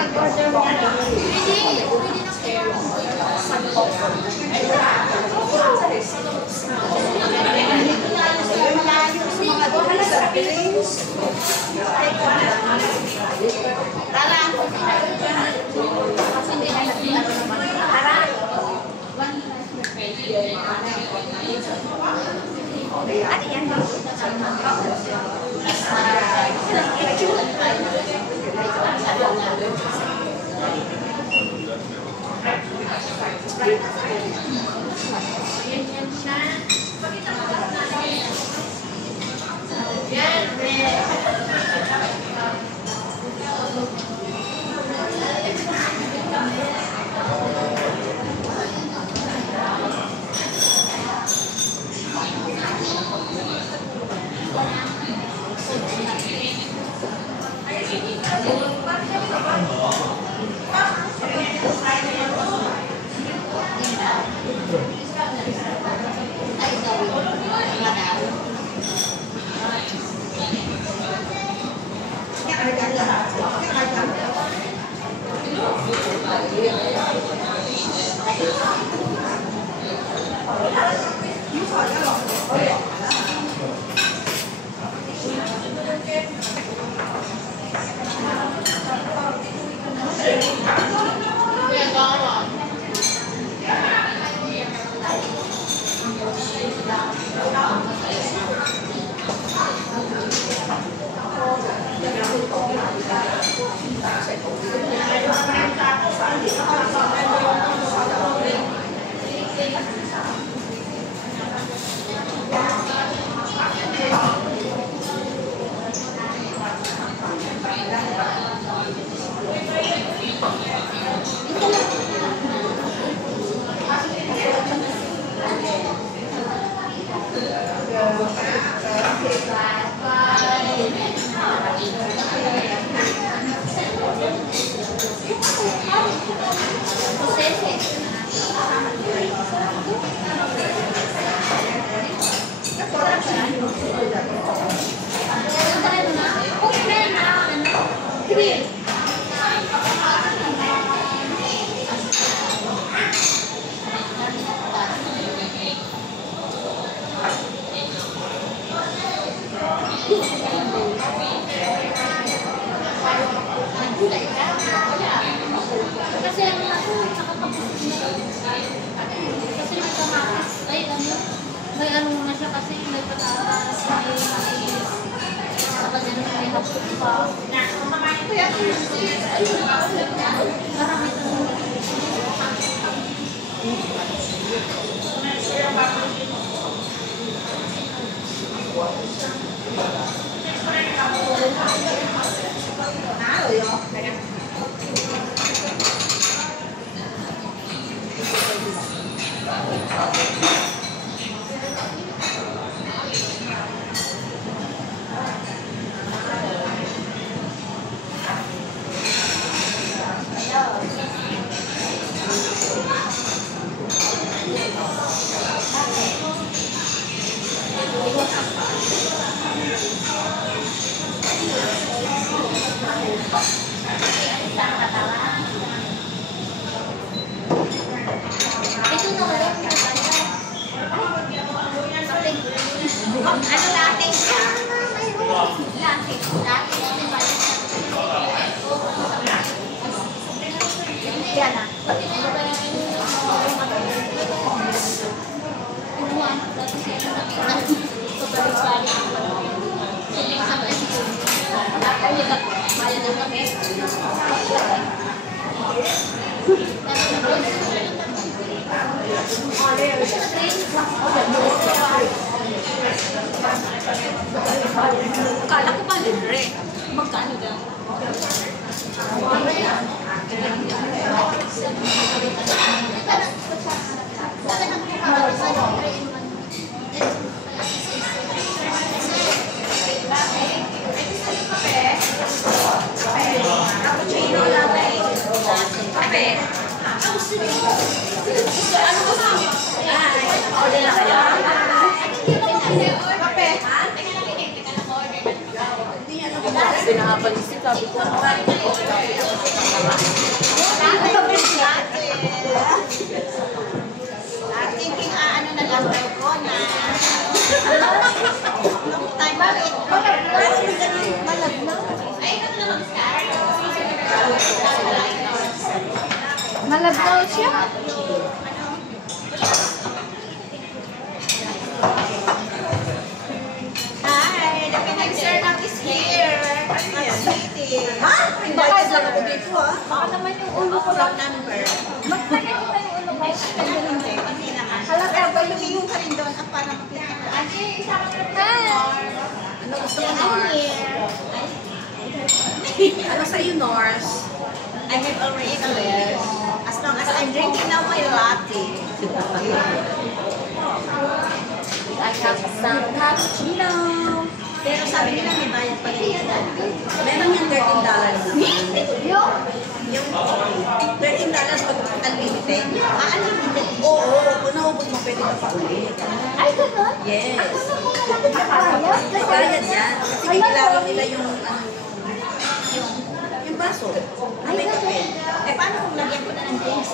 mag-order mo na. Kala ko pa libre. Magkano daw? Pinahapalis sabi ko. Malabnaw siya. Hi, the pinag-sir lang is here. Sweetie. Ha? Bakit lang ako dito ha? Baka naman yung ulo ko lang. Number. Magkakit mo yung ulo ko. Hindi naman. Halata ba yung... Lumingon ka rin doon para makita ka. Ano gusto mo, Nors? Ano sa'yo, Nors? I have already clear. As long as I'm drinking now my latte. I have some cappuccino. Pero sabi nila may bayad pa rin. Meron yung $13 naman. Yung $13 pag unlimited. unlimited. Oo, kung naubos mo, pwede ka pa ulit. Ay, ganun? Yes. Ano na mo natin sa kaya? May bayad yan. Kasi kailangan nila yung, yung baso. Ay, May kape. Eh, paano kung lagyan ko na ng drinks?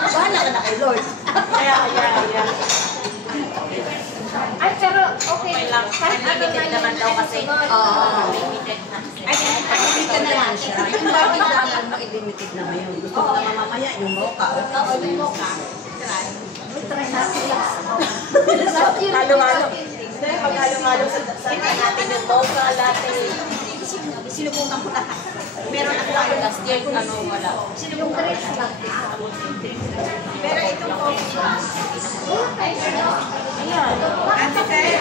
Bahala ka na kay Lord. Ay, pero okay lang. Kahit ano na naman daw kasi. Oo. Ay, Hindi ka na lang siya. Yung bagay na alam mo, i-limited na ngayon. Gusto mo na mamamaya, yung mocha. oo, may mocha. Try natin lang. Halo-halo. Pag-halo-halo sa natin yung mocha, latte. Sinubukan ko lahat. Meron ako lang last year, ano, wala. Yung drinks lang. Pero ito po, Ayan. ate kayo.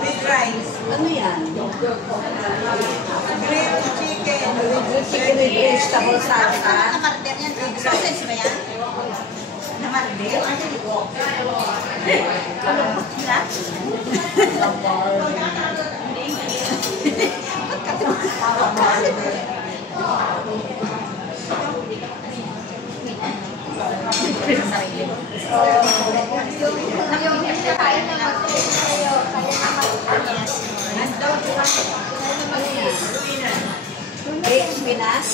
With rice. Ano yan? Grilled chicken. Chicken with vegetable salsa. Namarder yan. Sausage ba yan? Namarder? Ano po sila? Yung kain na matuloy kayo. Kaya naman. Baked spinach.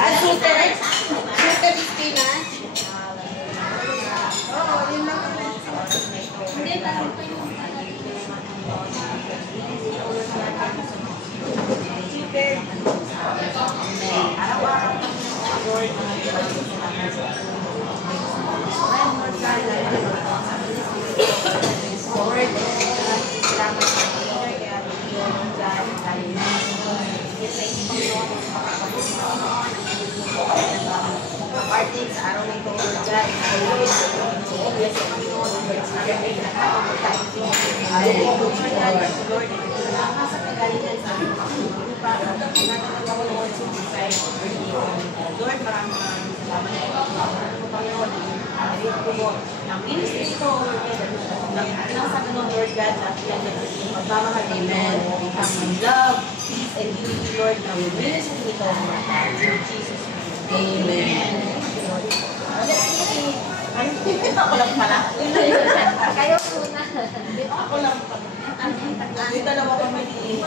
Ah, suited. Suited spinach. Party sa araw ng Lord. Lord, maraming salamat. Ang ministry ko, pinasabi ng Lord God at magmamahal ng Lord. Ang love, peace, and unity, Lord, na ministry nito. In Jesus' name. Amen. Ako lang pala. Kayo muna. Ako lang pala. May dalawa kami ni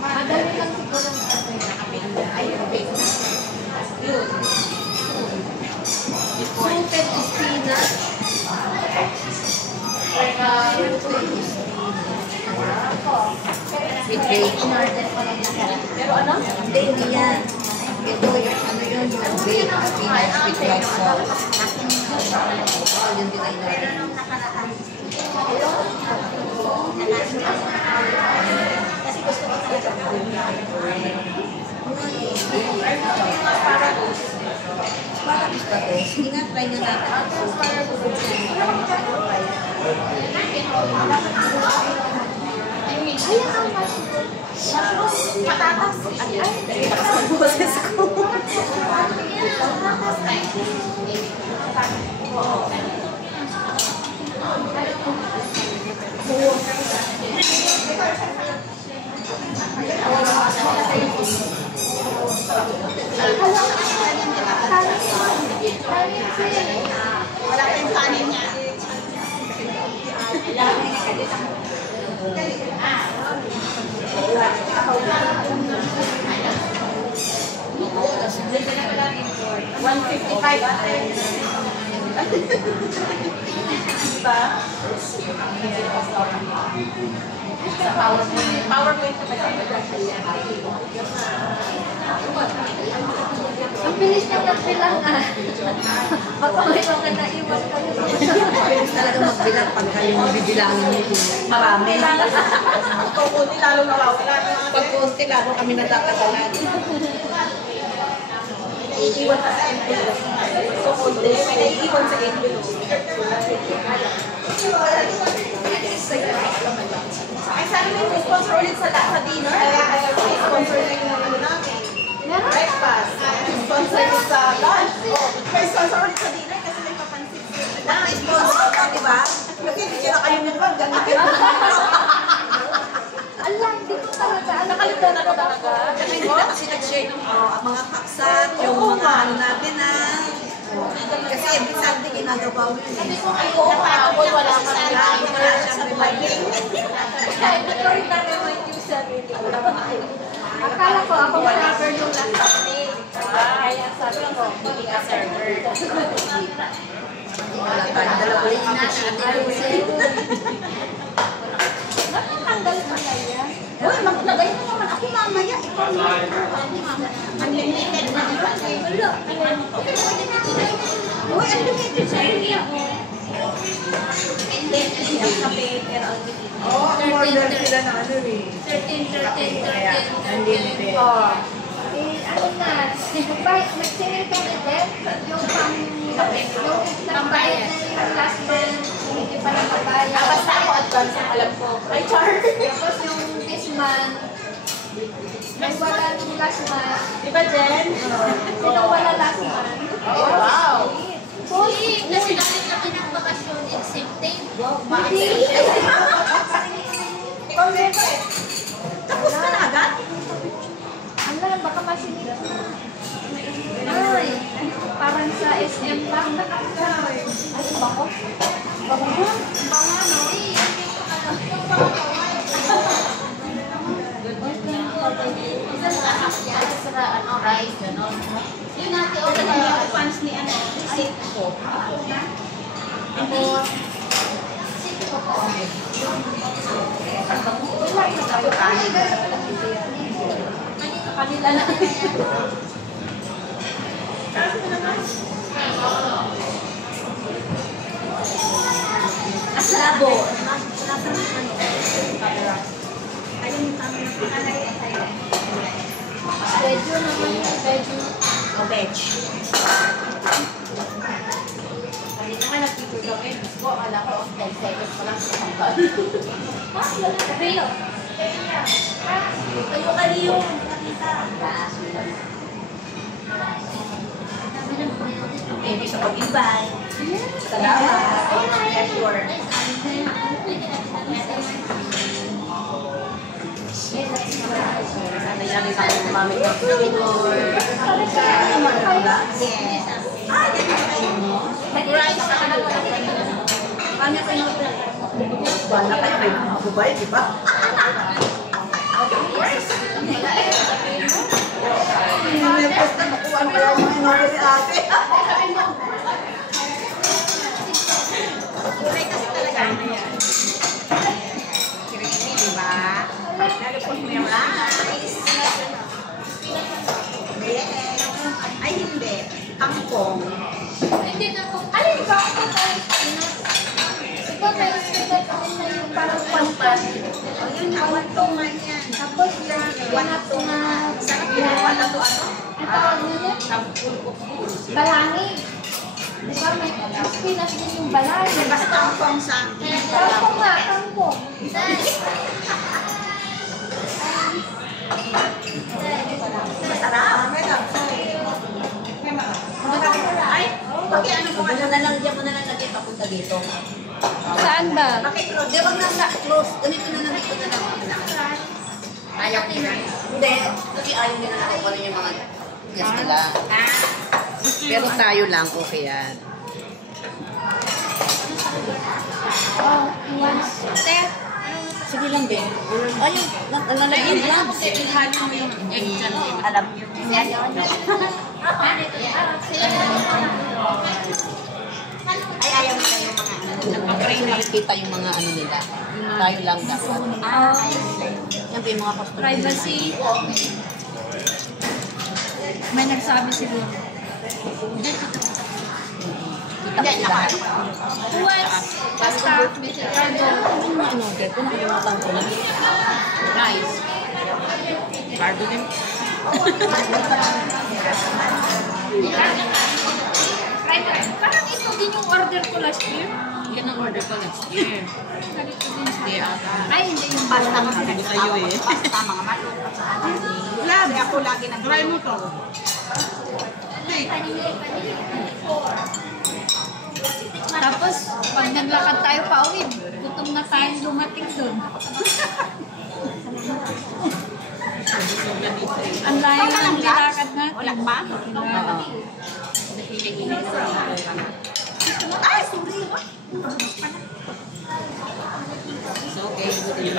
Madali lang siguro. Yun. Suited spinach. With bacon. Pero ano? Hindi, hindi yan. Ito yung ano yun, yung baked spinach with white sauce. Oh, yun din ay natin. Kasi gusto ko talaga. Asparagus ba to? Sige nga, try na natin. Ayan ang mushroom. Patatas. Boses ko. Wala pa yung kanin niya. $155 ate. Diba? Sa PowerPoint. PowerPoint na ba? Ang bilis na nagbilang ah. Baka may mga naiwan kayo. Pwede talaga magbilang pag kayo bibilangin nyo. Marami. Ito kunti lalo nawawala. Pag konti, lalo kami natatagalan. Naiiwan pa sa envelope. So kunti, may naiiwan sa envelope. Ay, sana may sponsor ulit sa dinner. May sponsor na yung ano namin. Breakfast. Sponsor ulit sa lunch. May sponsor ulit sa dinner kasi may papansin. May sponsor ka, di ba? Kasi hindi siya nakalimutan. Ganun kayo. Alam, hindi ko talaga. Nakalimutan ako talaga. Kasi hindi na kasi nag-share ng mga paksat, yung mga ano natin na. Kasi every Sunday ginagawa mo yun. Napakabol, wala ka rin. Wala siyang reminding. Kahit ito rin na-remind yung sarili ko. Akala ko ako server yung last Sunday. Kaya sabi ko, hindi ka server. Wala tayo dalawa yung Natanggal pa kaya? Uy, maglagay mo naman ako mamaya. Ikaw naman. Unlimited na naman eh. Uy, unlimited sa inyo. Oo, order sila na ano eh. 13. Unlimited. Oh. Eh, ano na, mag-sale kami din, yung pang-bayad na yung last month, hindi pa nakabayad. Basta ako advance ang alam ko. Ay, char. Tapos yung this month, may wala nung last month. Di ba, Jen? Sino wala last month? Oh, wow. Kasi natin kami ng bakasyon in September. Ikaw, Jen, eh. Tapos ka na agad? Ano, baka masinip. Ay, parang sa SM lang. Ay, bako. Bako mo? Baka no? Yun natin, okay na yung fans ni ano, Safe ko. Kanila na. Aslabo. Medyo naman yung medyo. O, veg. Kanina nga nag-picture kami, ko, akala ko 10 seconds pa lang sa sambal. Real. Kayo kaliyo. Thank you sa pag-invite. Salamat. Sure. Sana yan ay tayo kumamit ng picture. Yes. Ah, ganito kayo mo? Rice na ano. Paano kayo wala kayo kayo mababay, di ba? Nilipos na nakuha ko yung mga inopo si ate. Kulay kasi talaga ano yan. Creamy, di ba? Nalipos mo yung rice. Yes. Ay, hindi. Kangkong. Hindi na po. Alin ka ako tayo? Ito tayo spinach na yung parang pampan. Yun, wantungan yan. Tapos wanatungan. Sarap yung wantungan. Ito ano yun? Balangi. Di ba may spinach din yung balangi? Basta kangkong sa akin. Kangkong nga, kangkong. Masarap. Ay, paki-ano mo na lang, diyan mo na lang lagay papunta dito. Saan ba? Paki-close. Di, wag na close. Ganito na lang, dito na lang. Ayaw nila. Hindi, kasi ayaw nila na kung ano yung mga guest nila. Pero tayo lang, okay yan. Oh, once. Sige lang, Ben. Ay, lalagyan lang. Ihalo mo yung egg dyan. Alam niyo. natin nakikita yung mga ano nila. Tayo lang dapat. Yan pa yung mga customer. Privacy. May nagsabi siguro. Kita ko sila. Once, basta, Ano, Gert? Kung nakalimutan ko na. Guys. Carbo din. parang ito din yung order ko last year. Yan ang order ko next year. Ganito din siya. Hindi ata. Ay, hindi yung Pasta mga Sabi ko sa'yo eh. Pasta mga manok. Lab, ako lagi try mo to. Tapos, pag naglakad tayo pa uwi, gutom na tayong dumating doon. Ang layo ng nilakad natin. Wala pa? Wala. Ay, sorry. So, okay. Buti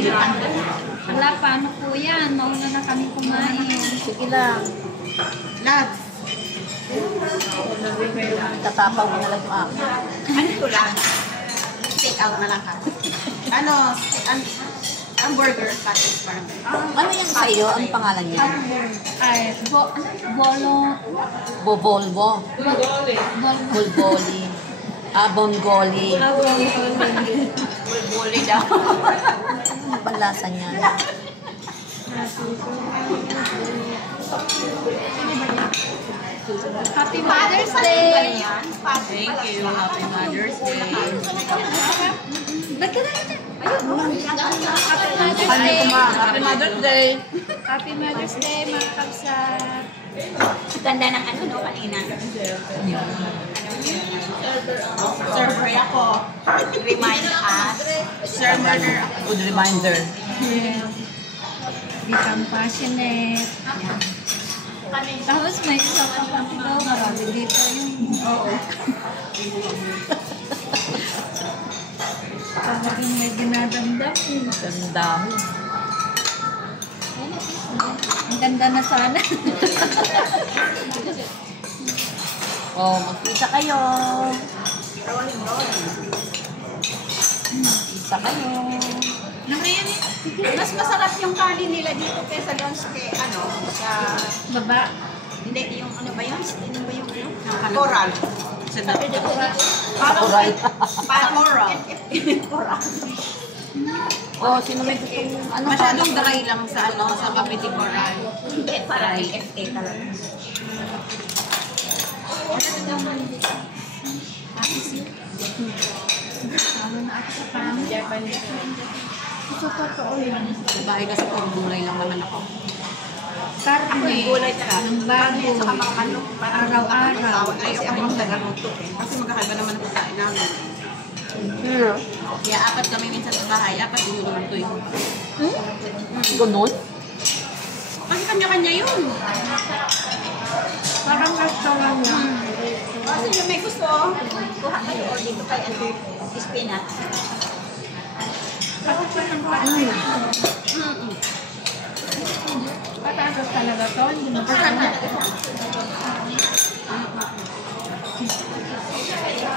lang. Wala, paano po yan? Mauna na kami kumain. Sige lang. Lab. Tatapang mo na lang yung akin. Ano ito lang? Take out na lang ka. Ano? Ang burger patties parang. Ano yan sa iyo? Ang pangalan niya? Ay, bolo. Bobolbo. Bulboli. Bongoli. Bulbuli daw. Ano ang panlasa niya? Happy Mother's Day! Thank you. Happy Mother's Day. Ba't ka na ito? Ayun. Happy Mother's Ano Day! ko ma? Happy Mother's Day! Happy Mother's Day, mga kabsat. Ganda ng ano no kanina. Server ako. Remind us. Server ako. Good reminder. Yeah. Become passionate. Tapos may isa pa pang ito. Marami dito yung... Oo. Parang may ginagandam. Ganda mo. Ang ganda na sana. Oh, magpisa kayo. Magpisa kayo. Mas masarap yung kanin nila dito kaysa doon sa Baba. hindi yung ano ba yun? Ano ba yung ano? Coral. Sa Coral. Parang coral. Oh, sino may gustong ano pa? Masyadong dry lang sa sa Cavite Coral. Hindi, parang FA talaga. Ano na ako sa family? Sa totoo yun. Sa bahay kasi pag gulay lang naman ako. Karne. Gulay talaga. Ng bago. Saka mga manok. Araw-araw. Ay, ako yung tagaluto eh. Kasi magkakaiba naman ang pagkain namin. Kaya apat kami minsan sa bahay. Apat din yung luto yun. Ganun? Kasi kanya-kanya yun. Parang restaurant lang. Kasi yung may gusto, kuha kayo or dito kay spinach. Patatas talaga to. Hindi mo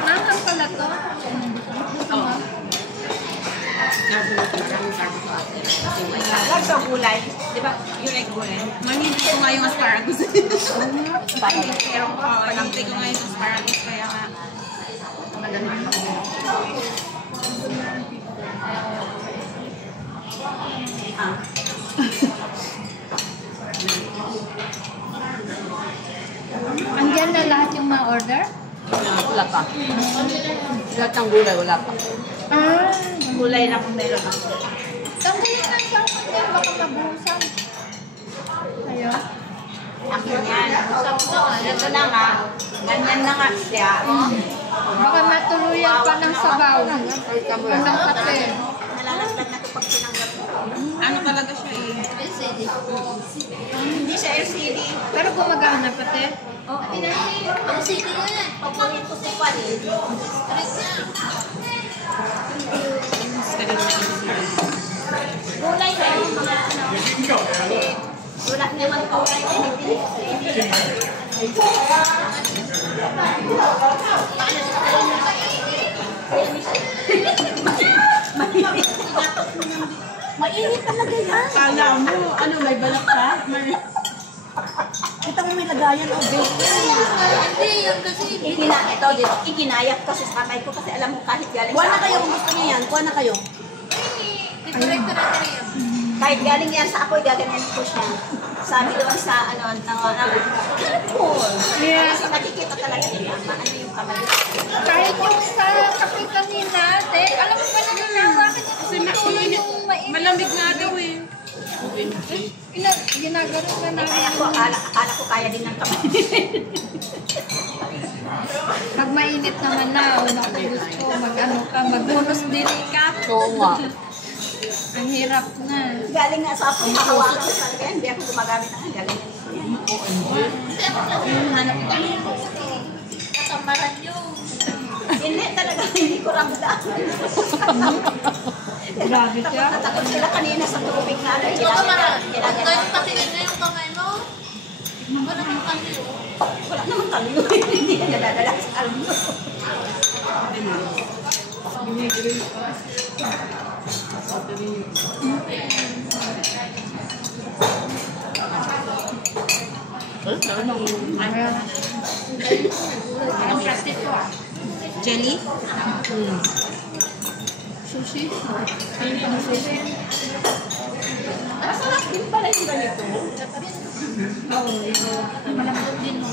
Manghang pala to. Oo. Love sa gulay. Di ba? You like gulay? Manghintay ko nga yung asparagus. Pero panangtay ko nga yung asparagus. Kaya nga, madami. Andiyan na lahat yung mga order? Wala pa. Lahat ng gulay, wala pa. Gulay na kung meron ako. Tanggalin ang cellphone niya, baka mabuhusan. Ayun. Akin yan. Ito na nga. Ganyan na nga siya. Baka matuluyan pa ng sabaw. O ng pate. Nalalaglag na ito pag tinanggap mo. Ano talaga siya eh? LCD. Hindi siya LCD. Pero gumagana pate. Oo. Ang CD na yan. Papunin ko sa panin. Gulay na yung mga ano. Wala naman gulay. Mainit talaga yan. Kala mo, ano, may balak ka? May... Kita mo may lagayan o bacon. Hindi, yan kasi. Ikinayap kasi sa kamay ko kasi alam mo kahit galing Kuha na sa kayo kung gusto niyo yan. Kuha na kayo. Direkto natin yan. kahit galing yan sa apoy, gaganyan ko siya. Sabi doon sa careful. Yeah. Kasi nakikita talaga nila ano yung kamay. Kahit yung sa kape kanina, alam mo ba na ginawa ka niya? Kasi mainit. Malamig nga daw eh. Ginagano na namin. Kaya ako, akala ko kaya din ng kamay. Pag mainit naman na, unang gusto, mag-ano ka, mag-unos dili ka. Oo nga. Ang hirap na. Galing nga sa apoy, hahawakan ko sa kaya hindi ako gumagamit ng galing Hanap ko kami mo. Katamaran yun. Hindi talaga, hindi ko ramdam. Grabe siya. Natakot sila kanina sa tubig na ano. Kahit patingin na yung kamay mo. Wala naman kami. Wala naman kami. Hindi ka nadadala sa kalmo. Ang plastic ko ah. Jelly? Sushi. Ayun pa ng sushi. Masarap din pala yung ganito. Oo, ito. Malambot din mo.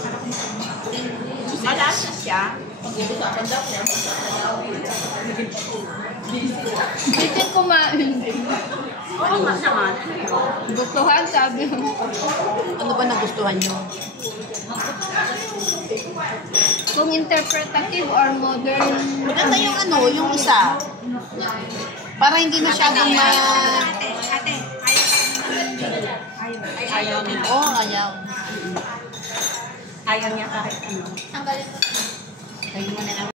Malasa siya. Bitin kumain. Oo nga naman. Gustuhan, sabi mo. Ano ba nagustuhan nyo? Kung interpretative or modern. Maganda yung ano, yung isa. Para hindi masyadong ma... Ayaw niya. Oo, ayaw. Ayaw niya kahit ano. Ang galing. Ayaw mo na lang.